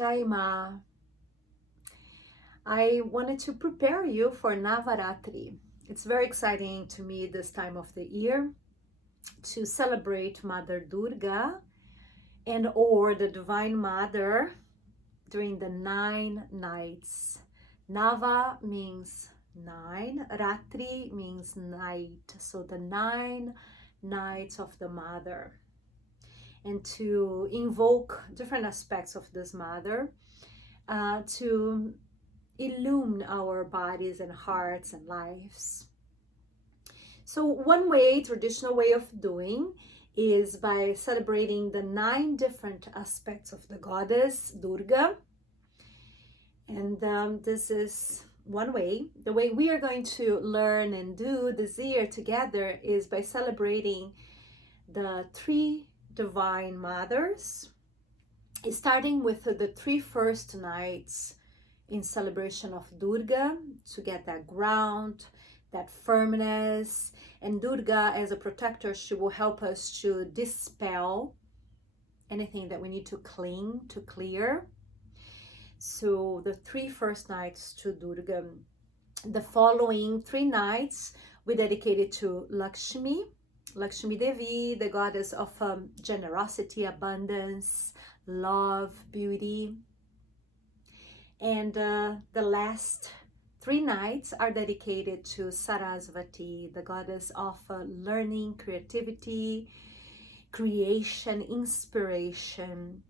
Jai Ma. I wanted to prepare you for Navaratri. It's very exciting to me this time of the year to celebrate Mother Durga and or the Divine Mother during the 9 nights. Nava means 9, Ratri means night, so the 9 nights of the Mother. And to invoke different aspects of this Mother, to illumine our bodies and hearts and lives. So one way, traditional way of doing, is by celebrating the 9 different aspects of the goddess Durga. And this is one way. The way we are going to learn and do this year together is by celebrating the 3 divine mothers, starting with the 3 first nights in celebration of Durga, to get that ground, that firmness. And Durga, as a protector, she will help us to dispel anything that we need to clean, to clear. So the 3 first nights to Durga. The following 3 nights we dedicated to Lakshmi Devi, the goddess of generosity, abundance, love, beauty. And the last 3 nights are dedicated to Sarasvati, the goddess of learning, creativity, creation, inspiration.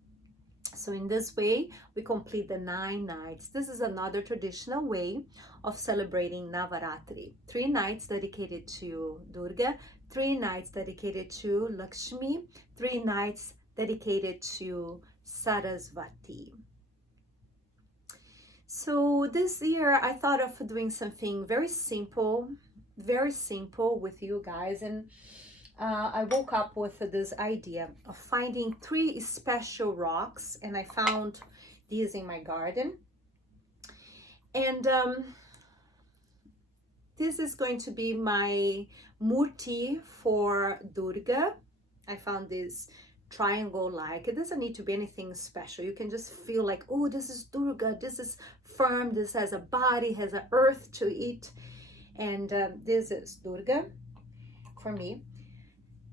So in this way, we complete the 9 nights. This is another traditional way of celebrating Navaratri. 3 nights dedicated to Durga, 3 nights dedicated to Lakshmi, 3 nights dedicated to Sarasvati. So this year I thought of doing something very simple with you guys, and I woke up with this idea of finding 3 special rocks, and I found these in my garden. And this is going to be my Murti for Durga. I found this triangle like. It doesn't need to be anything special. You can just feel like, oh, this is Durga, this is firm, this has a body, has an earth to it. And this is Durga for me.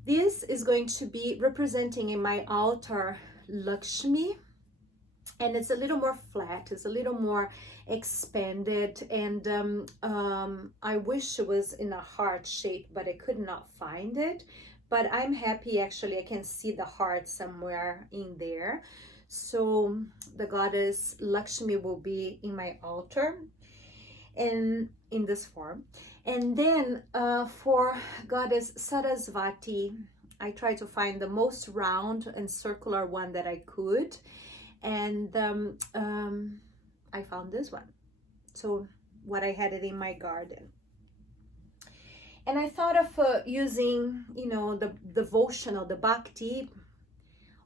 This is going to be representing in my altar Lakshmi, and it's a little more flat, it's a little more expanded, and I wish it was in a heart shape, but I could not find it. But I'm happy, actually, I can see the heart somewhere in there. So the goddess Lakshmi will be in my altar and in this form. And then for goddess Sarasvati, I tried to find the most round and circular one that I could. And I found this one. So what I had it in my garden. And I thought of using, the devotional, the bhakti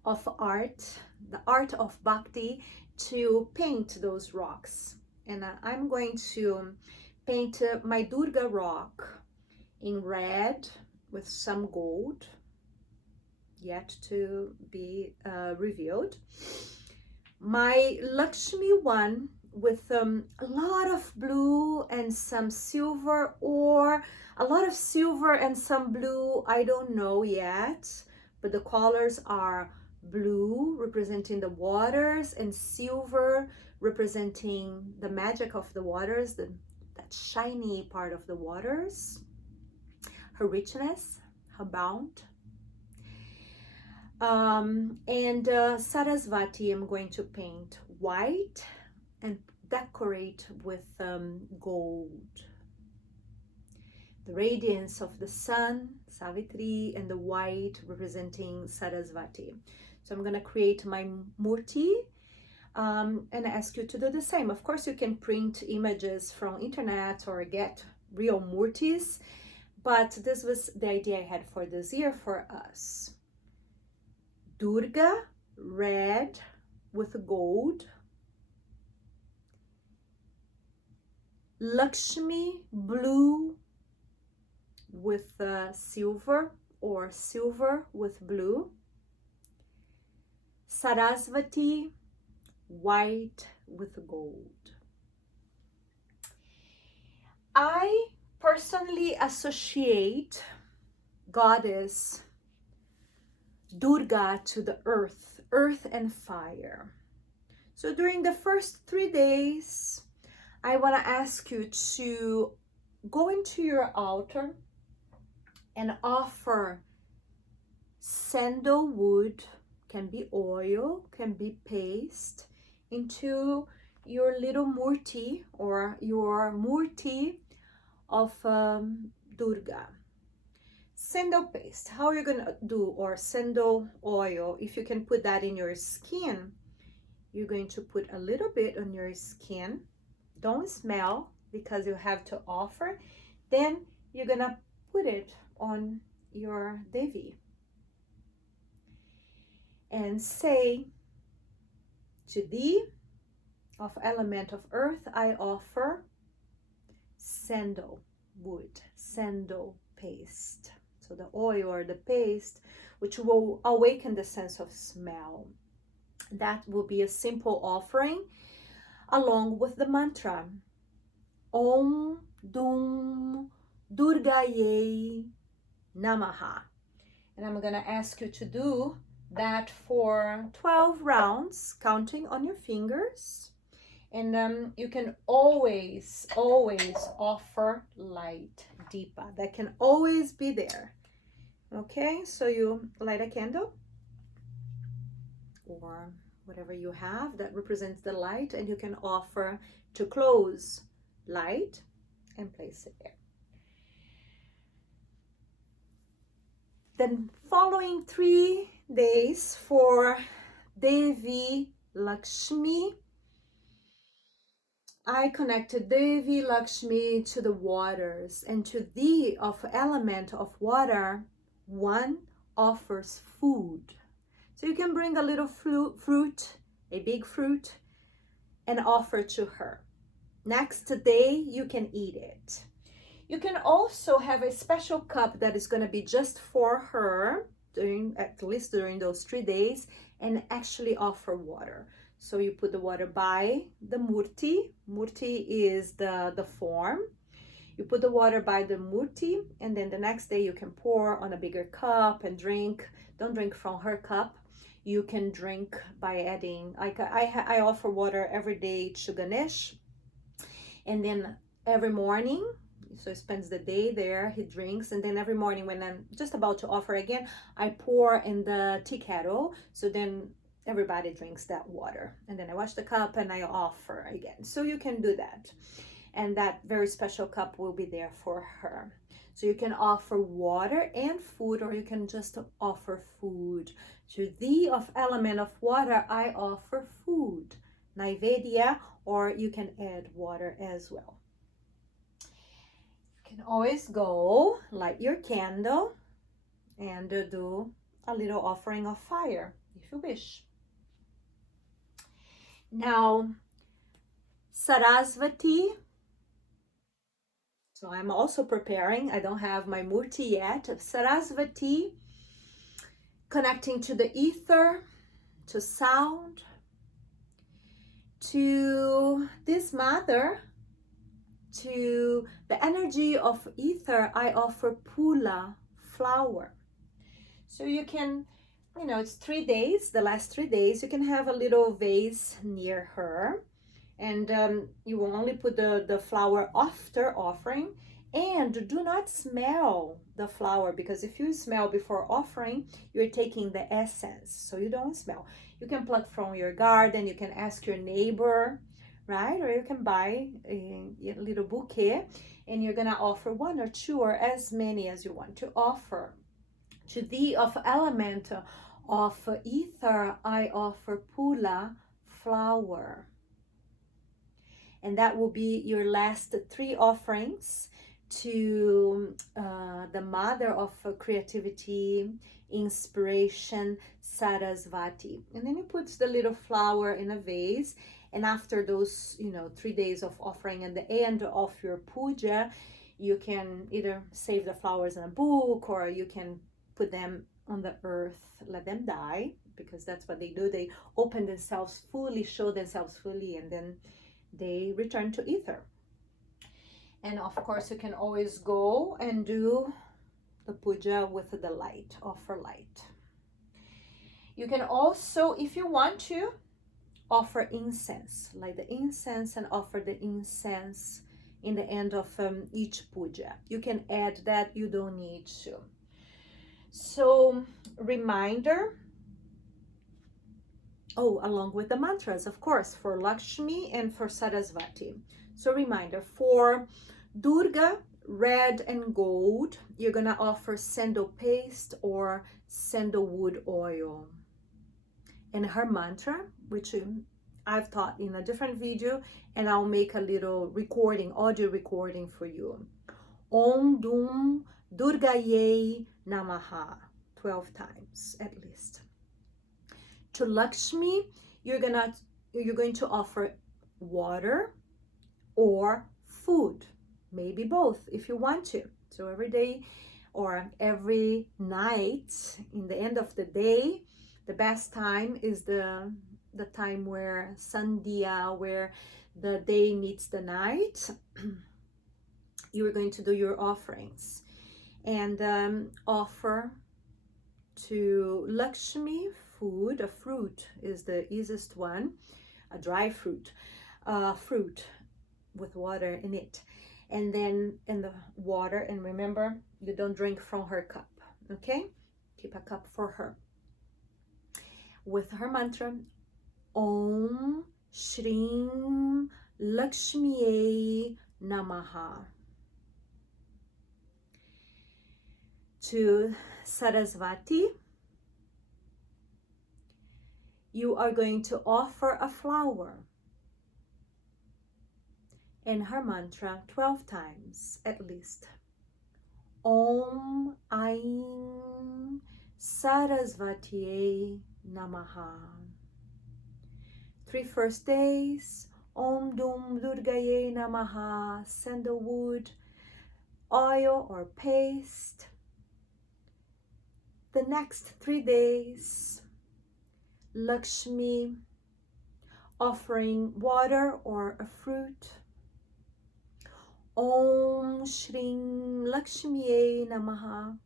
of art, the art of bhakti, to paint those rocks. And I'm going to paint my Durga rock in red with some gold, yet to be revealed. My Lakshmi one with a lot of blue and some silver, or a lot of silver and some blue, I don't know yet, but the colors are blue representing the waters and silver representing the magic of the waters, that shiny part of the waters, her richness, her bound. And Sarasvati I'm going to paint white and decorate with gold. The radiance of the sun, Savitri, and the white representing Sarasvati. So I'm going to create my Murti and ask you to do the same. Of course, you can print images from internet or get real Murtis, but this was the idea I had for this year for us. Durga, red with gold. Lakshmi, blue with silver, or silver with blue. Sarasvati, white with gold. I personally associate goddess Durga to the earth and fire. So during the first 3 days, I want to ask you to go into your altar and offer sandalwood, can be oil, can be paste, into your little murti or your murti of Durga. Sandal paste, how are you gonna do, or sandal oil, if you can put that in your skin, you're going to put a little bit on your skin. Don't smell because you have to offer. Then you're gonna put it on your Devi and say, to thee of element of earth, I offer sandalwood, sandal paste. So the oil or the paste, which will awaken the sense of smell. That will be a simple offering along with the mantra Om Dum Durgaye Namaha. And I'm going to ask you to do that for 12 rounds, counting on your fingers. And you can always offer light, Deepa. That can always be there. Okay, so you light a candle or whatever you have that represents the light, and you can offer to close light and place it there. Then following 3 days for Devi Lakshmi, I connected Devi Lakshmi to the waters, and to thee of element of water, one offers food. So you can bring a little fruit, a big fruit, and offer to her. Next day, you can eat it. You can also have a special cup that is going to be just for her, at least during those 3 days, and actually offer water. So you put the water by the murti. Murti is the form. You put the water by the murti, and then the next day you can pour on a bigger cup and drink. Don't drink from her cup. You can drink by adding, I offer water every day to Ganesh, and then every morning, so he spends the day there, he drinks, and then every morning when I'm just about to offer again, I pour in the tea kettle, so then everybody drinks that water, and then I wash the cup and I offer again. So you can do that, and that very special cup will be there for her. So you can offer water and food, or you can just offer food. To thee of element of water, I offer food, Naivedya, or you can add water as well. You can always go light your candle and do a little offering of fire if you wish. Now, Sarasvati. So I'm also preparing. I don't have my murti yet. Sarasvati, connecting to the ether, to sound, to this mother, to the energy of ether, I offer pula, flower. So you can, it's 3 days, the last 3 days, you can have a little vase near her, and you will only put the flower after offering, and do not smell the flower, because if you smell before offering, you're taking the essence, so you don't smell. You can pluck from your garden, you can ask your neighbor, right? Or you can buy a little bouquet, and you're gonna offer 1 or 2 or as many as you want to offer. To thee of element of ether, I offer pula, flower. And that will be your last 3 offerings to the mother of creativity, inspiration, Sarasvati. And then you put the little flower in a vase, and after those 3 days of offering and the end of your puja, you can either save the flowers in a book, or you can put them on the earth, let them die, because that's what they do. They open themselves fully, show themselves fully, and then they return to ether. And of course, you can always go and do the puja with the light, offer light. You can also, if you want to, offer incense, light the incense and offer the incense in the end of each puja. You can add that, you don't need to. So, reminder, along with the mantras, of course, for Lakshmi and for Sarasvati. So, reminder, for Durga, red and gold, you're gonna offer sandal paste or sandalwood oil. And her mantra, which I've taught in a different video, and I'll make a little recording, audio recording for you. Om Dum Durgaye Namaha, 12 times at least. To Lakshmi, you're going to offer water or food, maybe both if you want to. So every day or every night, in the end of the day, the best time is the time where Sandhya, where the day meets the night. You are going to do your offerings and offer to Lakshmi food. A fruit is the easiest one, a dry fruit, fruit with water in it. And then in the water, and remember, you don't drink from her cup, okay? Keep a cup for her. With her mantra, Om Shrim Lakshmiye Namaha. To Sarasvati, you are going to offer a flower. And her mantra 12 times at least. Om Aim Sarasvatiye Namaha. 3 first days, Om Dum Durgaye Namaha, sandalwood, oil or paste. The next 3 days, Lakshmi, offering water or a fruit. Om Shrim Lakshmiye Namaha.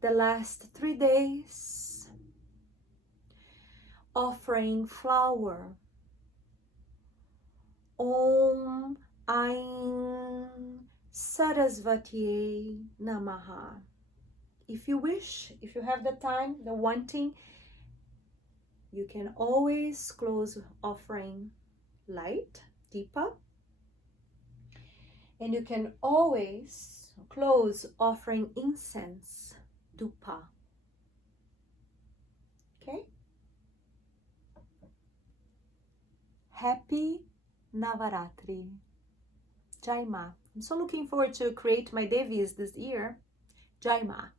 The last 3 days, offering flower. Om Aim Sarasvatiye Namaha. If you wish, if you have the time, the wanting, you can always close offering light, deepa. And you can always close offering incense, dupa. Okay? Happy Navaratri. Jai Ma. I'm so looking forward to create my Devis this year. Jai Ma.